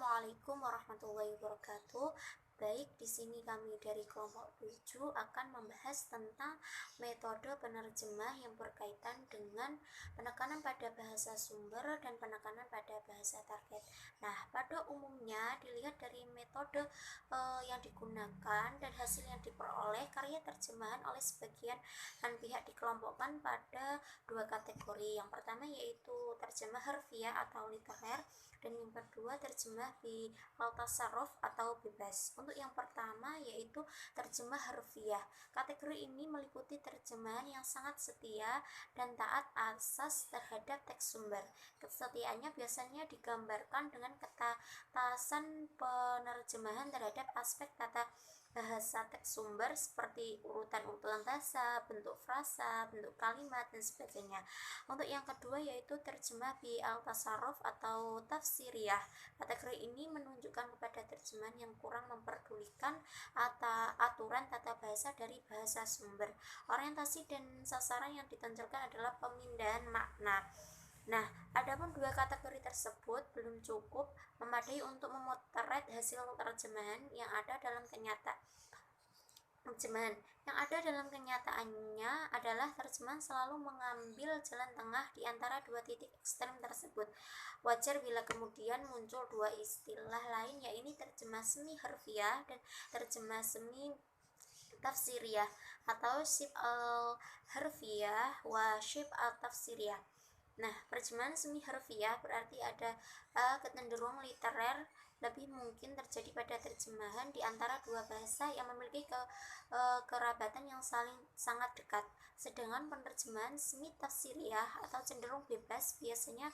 Assalamualaikum warahmatullahi wabarakatuh. Baik, di sini kami dari kelompok 7 akan membahas tentang metode penerjemah yang berkaitan dengan penekanan pada bahasa sumber dan penekanan pada bahasa target. Nah, pada umumnya dilihat dari metode yang digunakan dan hasil yang diperoleh, karya terjemahan oleh sebagian pihak dikelompokkan pada dua kategori. Yang pertama yaitu terjemah harfiah atau literer, dan yang kedua terjemah bi al-tasarruf atau bebas. Untuk yang pertama yaitu terjemah harfiah. Kategori ini meliputi terjemahan yang sangat setia dan taat asas terhadap teks sumber. Kesetiaannya biasanya digambarkan dengan ketataasan penerjemahan terhadap aspek tata bahasa teks sumber seperti urutan bahasa, bentuk frasa, bentuk kalimat, dan sebagainya. Untuk yang kedua yaitu terjemah bi al-tasarruf atau tafsiriyah. Kategori ini menunjukkan kepada terjemahan yang kurang memperdulikan aturan tata bahasa dari bahasa sumber. Orientasi dan sasaran yang ditonjolkan adalah pemindahan makna. Nah, adapun dua kategori tersebut belum cukup memadai untuk memotret hasil terjemahan yang ada dalam kenyataannya adalah terjemahan selalu mengambil jalan tengah di antara dua titik ekstrem tersebut. Wajar bila kemudian muncul dua istilah lain, yaitu terjemah semi harfiah dan terjemah semi tafsiriyah atau shibh al-harfiah wa shibh al-tafsiriyah. Nah, terjemahan semi harfiah berarti ada kecenderungan literer lebih mungkin terjadi pada terjemahan di antara dua bahasa yang memiliki kerabatan yang sangat dekat. Sedangkan penerjemahan semi tafsiriyah atau cenderung bebas biasanya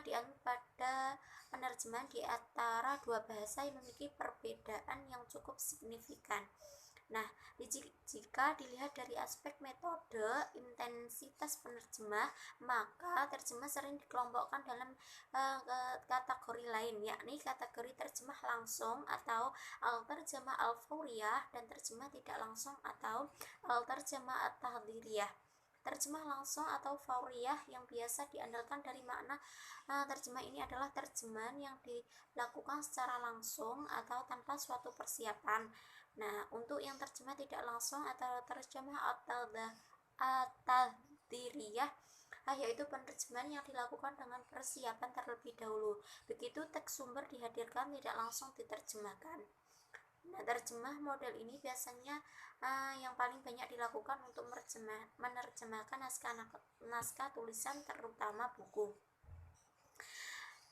dianut pada penerjemahan di antara dua bahasa yang memiliki perbedaan yang cukup signifikan. Nah, jika dilihat dari aspek metode intensitas penerjemah, maka terjemah sering dikelompokkan dalam kategori lain, yakni kategori terjemah langsung atau al-terjemah al-fawriyah dan terjemah tidak langsung atau al-terjemah at-tahdhiriyah. Terjemah langsung atau fawriyah yang biasa diandalkan dari makna terjemah ini adalah terjemahan yang dilakukan secara langsung atau tanpa suatu persiapan. Nah, untuk yang terjemah tidak langsung atau terjemah at-tahdhiriyah yaitu penerjemahan yang dilakukan dengan persiapan terlebih dahulu. Begitu teks sumber dihadirkan, tidak langsung diterjemahkan. Nah, terjemah model ini biasanya yang paling banyak dilakukan untuk menerjemahkan naskah tulisan, terutama buku.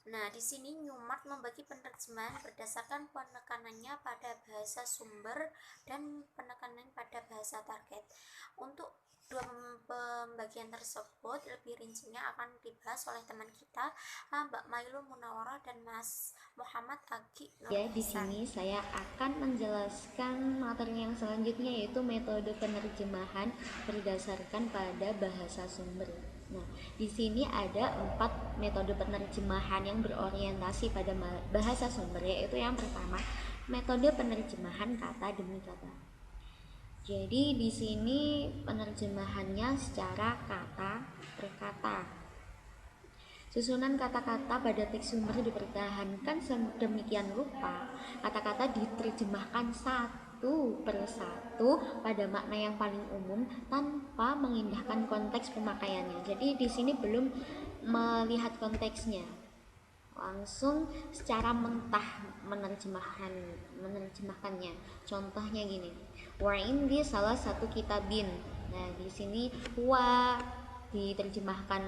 Nah, di sini Newmark membagi penerjemahan berdasarkan penekanannya pada bahasa sumber dan penekanan pada bahasa target. Untuk dua pembagian tersebut lebih rincinya akan dibahas oleh teman kita Mbak Mailun Munawarah dan Mas Muhammad Agi Nur. Ya, di sini saya akan menjelaskan materi yang selanjutnya, yaitu metode penerjemahan berdasarkan pada bahasa sumber. Nah, di sini ada 4 metode penerjemahan yang berorientasi pada bahasa sumber, yaitu yang pertama, metode penerjemahan kata demi kata. Jadi di sini penerjemahannya secara kata per kata. Susunan kata-kata pada teks sumber dipertahankan sedemikian rupa, kata-kata diterjemahkan satu per satu pada makna yang paling umum tanpa mengindahkan konteks pemakaiannya. Jadi di sini belum melihat konteksnya, langsung secara mentah menerjemahkannya. Contohnya gini, wa indi salah satu kitabin. Nah, di sini wa diterjemahkan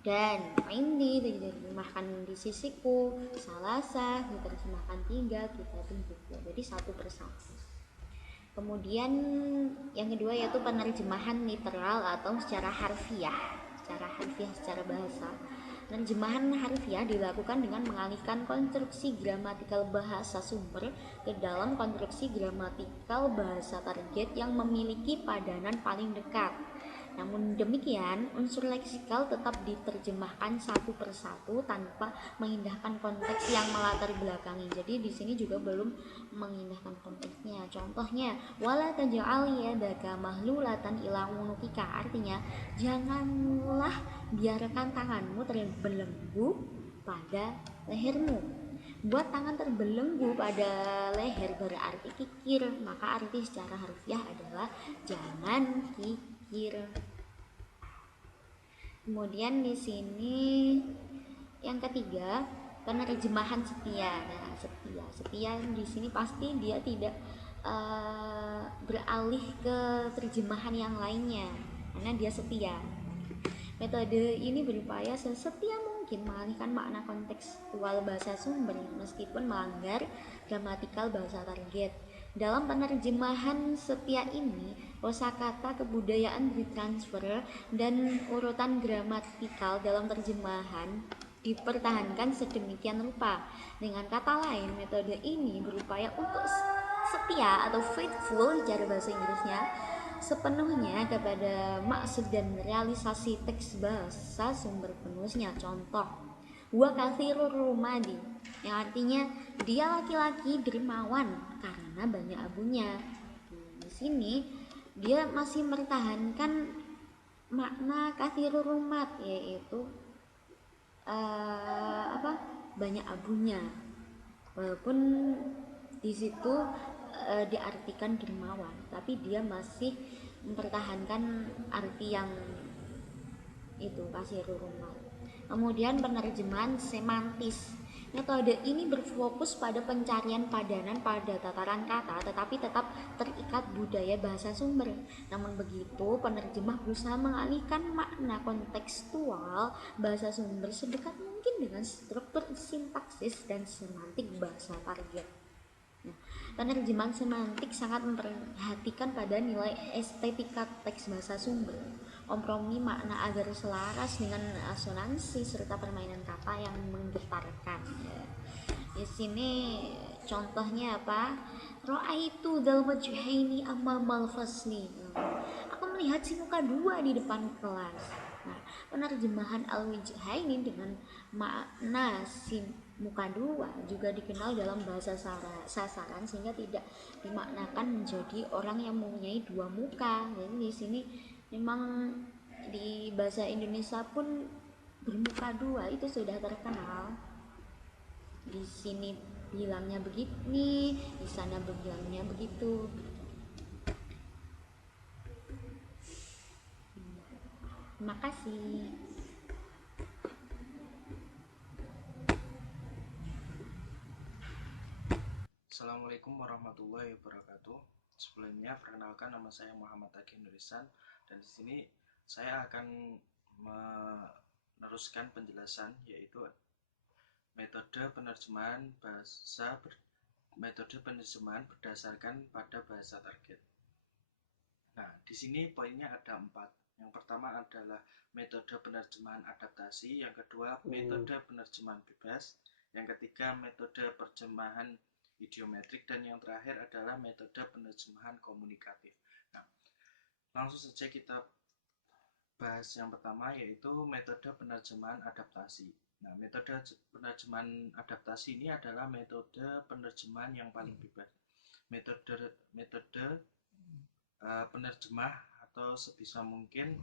dan indi diterjemahkan di sisiku, salasa diterjemahkan 3, kitabin buku. Jadi satu persatu. Kemudian yang kedua yaitu penerjemahan literal atau secara harfiah, secara bahasa. Penerjemahan harfiah dilakukan dengan mengalihkan konstruksi gramatikal bahasa sumber ke dalam konstruksi gramatikal bahasa target yang memiliki padanan paling dekat. Namun demikian, unsur leksikal tetap diterjemahkan satu persatu tanpa mengindahkan konteks yang melatar belakangi. Jadi di sini juga belum mengindahkan konteksnya. Contohnya, wala taj'al yadaka mahlulatan ila unukika, artinya janganlah biarkan tanganmu terbelenggu pada lehermu. Buat tangan terbelenggu pada leher berarti kikir, maka arti secara harfiah adalah jangan kikir. Kemudian di sini yang ketiga, penerjemahan setia. Nah, setia di sini pasti dia tidak beralih ke terjemahan yang lainnya karena dia setia. Metode ini berupaya sesetia mungkin mengalihkan makna kontekstual bahasa sumber meskipun melanggar gramatikal bahasa target. Dalam penerjemahan setia ini, kosakata kebudayaan ditransfer dan urutan gramatikal dalam terjemahan dipertahankan sedemikian rupa. Dengan kata lain, metode ini berupaya untuk setia atau faithful cara bahasa Inggrisnya sepenuhnya kepada maksud dan realisasi teks bahasa sumber penulisnya. Contoh, wa kathirur rumadi, yang artinya dia laki-laki dermawan karena banyak abunya. Di sini dia masih mempertahankan makna kathirur rumat, yaitu banyak abunya, walaupun di situ diartikan dermawan, tapi dia masih mempertahankan arti yang itu kasirul rumah. Kemudian penerjemahan semantis. Metode ini berfokus pada pencarian padanan pada tataran kata, tetapi tetap terikat budaya bahasa sumber. Namun begitu, penerjemah berusaha mengalihkan makna kontekstual bahasa sumber sedekat mungkin dengan struktur sintaksis dan semantik bahasa target. Nah, penerjemahan semantik sangat memperhatikan pada nilai estetika teks bahasa sumber, kompromi makna agar selaras dengan asonansi serta permainan kata yang menggetarkan. Ya. Di sini contohnya apa? Ra'aitu dzal wajhaini amamal fasli. Aku melihat si muka dua di depan kelas. Nah, penerjemahan al-wijhaini dengan makna si muka dua juga dikenal dalam bahasa sasaran sehingga tidak dimaknakan menjadi orang yang mempunyai dua muka. Jadi di sini memang di bahasa Indonesia pun bermuka dua itu sudah terkenal. Di sini bilangnya begini, di sana bilangnya begitu. Terima kasih. Assalamualaikum warahmatullahi wabarakatuh. Sebelumnya perkenalkan, nama saya Muhammad Agih Nurisan dan di sini saya akan meneruskan penjelasan yaitu metode penerjemahan berdasarkan pada bahasa target. Nah, di sini poinnya ada 4. Yang pertama adalah metode penerjemahan adaptasi, yang kedua metode penerjemahan bebas, yang ketiga metode penerjemahan idiometrik, dan yang terakhir adalah metode penerjemahan komunikatif. Nah, langsung saja kita bahas yang pertama yaitu metode penerjemahan adaptasi. Nah, metode penerjemahan adaptasi ini adalah metode penerjemahan yang paling bebas. Metode penerjemah atau sebisa mungkin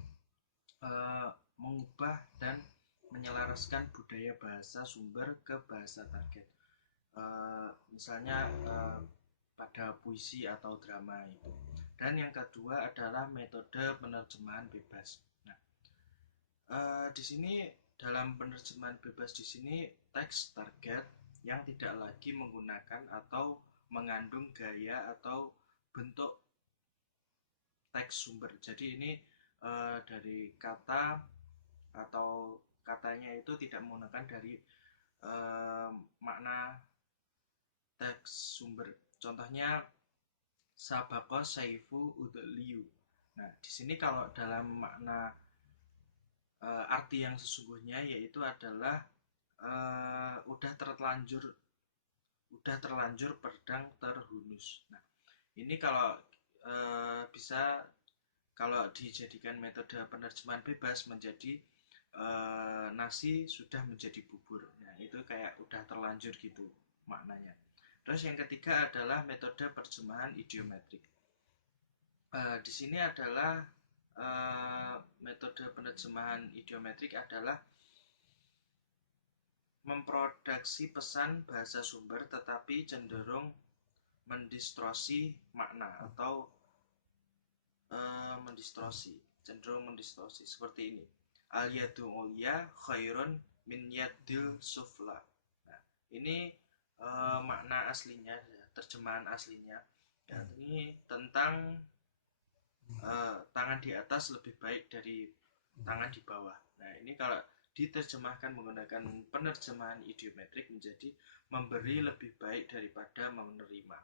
mengubah dan menyelaraskan budaya bahasa sumber ke bahasa target. Misalnya pada puisi atau drama itu. Dan yang kedua adalah metode penerjemahan bebas. Nah, di sini dalam penerjemahan bebas di sini teks target yang tidak lagi menggunakan atau mengandung gaya atau bentuk teks sumber. Jadi ini dari kata atau katanya itu tidak menggunakan dari makna teks sumber. Contohnya sabako saifu udliyu. Nah, di sini kalau dalam makna arti yang sesungguhnya yaitu adalah udah terlanjur pedang terhunus. Nah, ini kalau bisa kalau dijadikan metode penerjemahan bebas menjadi nasi sudah menjadi bubur. Nah, itu kayak udah terlanjur gitu maknanya. Terus yang ketiga adalah metode penerjemahan idiometrik. Di sini adalah metode penerjemahan idiometrik adalah memproduksi pesan bahasa sumber tetapi cenderung mendistorsi makna atau cenderung mendistorsi seperti ini. Al yadu ulya khairun min yadil sufla. Nah, ini makna aslinya, terjemahan aslinya. Ya, ini tentang tangan di atas lebih baik dari tangan di bawah. Nah, ini kalau diterjemahkan menggunakan penerjemahan idiometrik menjadi memberi lebih baik daripada menerima.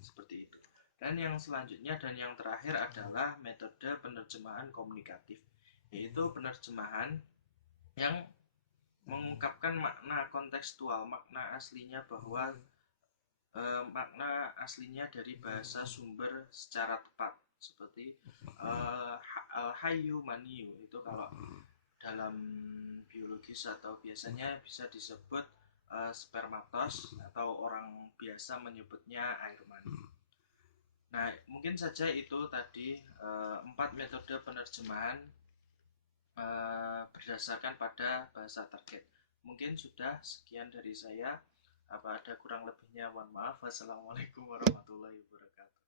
Seperti itu. Dan yang selanjutnya dan yang terakhir adalah metode penerjemahan komunikatif, yaitu penerjemahan yang mengungkapkan makna kontekstual, makna aslinya bahwa makna aslinya dari bahasa sumber secara tepat, seperti al-hayyu maniyu, itu kalau dalam biologis atau biasanya bisa disebut spermatos, atau orang biasa menyebutnya air mani. Nah, mungkin saja itu tadi 4 metode penerjemahan berdasarkan pada bahasa target. Mungkin sudah sekian dari saya. Apa ada kurang lebihnya, mohon maaf. Wassalamualaikum warahmatullahi wabarakatuh.